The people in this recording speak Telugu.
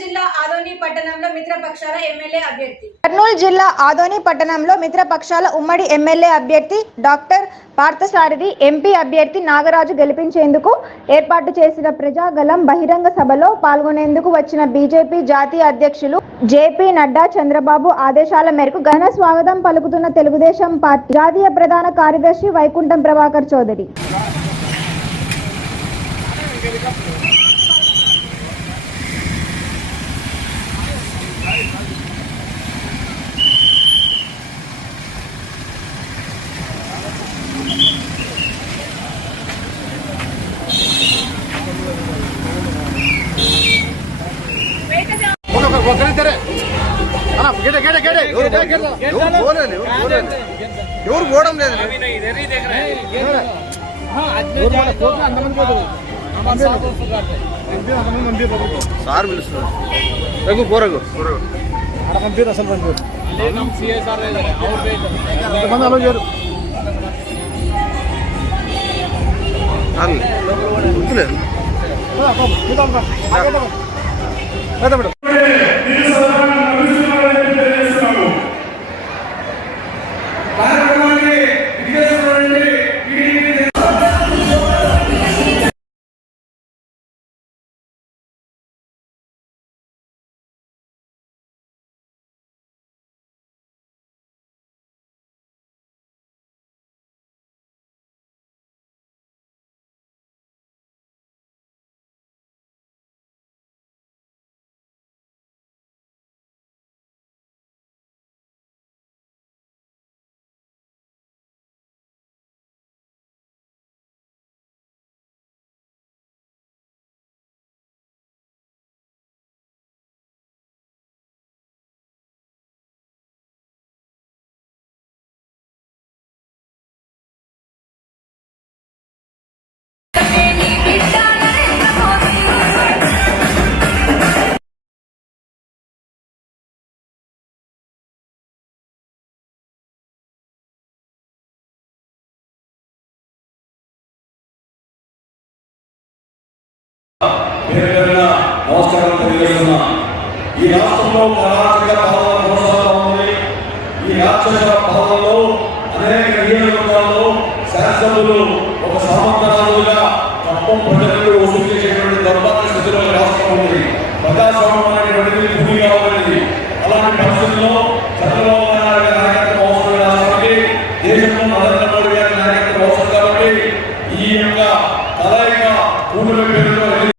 జిల్లా ఆదోని పట్టణంలో మిత్రపక్షాల ఎమ్మెల్యే అభ్యర్థి. కర్నూలు జిల్లా ఆదోని పట్టణంలో మిత్రపక్షాల ఉమ్మడి ఎమ్మెల్యే అభ్యర్థి డాక్టర్ పార్థసారథి ఎంపీ అభ్యర్థి నాగరాజు గెలిపించేందుకు ఏర్పాటు చేసిన ప్రజాగలం బహిరంగ సభలో పాల్గొనేందుకు వచ్చిన బీజేపీ జాతీయ అధ్యక్షులు జేపీ నడ్డా చంద్రబాబు ఆదేశాల మేరకు ఘన స్వాగతం పలుకుతున్న తెలుగుదేశం పార్టీ జాతీయ ప్రధాన కార్యదర్శి వైకుంఠం ప్రభాకర్ చౌదరి. ಕರೀತಾರೆ. ಅಣ್ಣ ಗೇಟ ಗೇಟ ಗೇಟ ಇವ್ರು ಬೋನಲ್ಲಿ ಇವ್ರು ಬೋಡಮ್ ಸಾರ್ ಮಿಲ್ಸು ರಘು ಬೋರಗು ಬಂದಿರ ಅಸಲ್ ಬಂದಿರು ನಮ್ಮ ಸಿ ಎಸ್ ಆರ್ ಇದ್ದಾರೆ. ಬಂದು ಅಲೋಗ್ಯವರು ಮೇಡಮ್ నమస్కారం తెలియజేస్తున్నా. ఈ రాష్ట్రంలో కర్ణాటక పాలన కొనసాగుతా ఉంది ఈ రాక్షస పాలనలో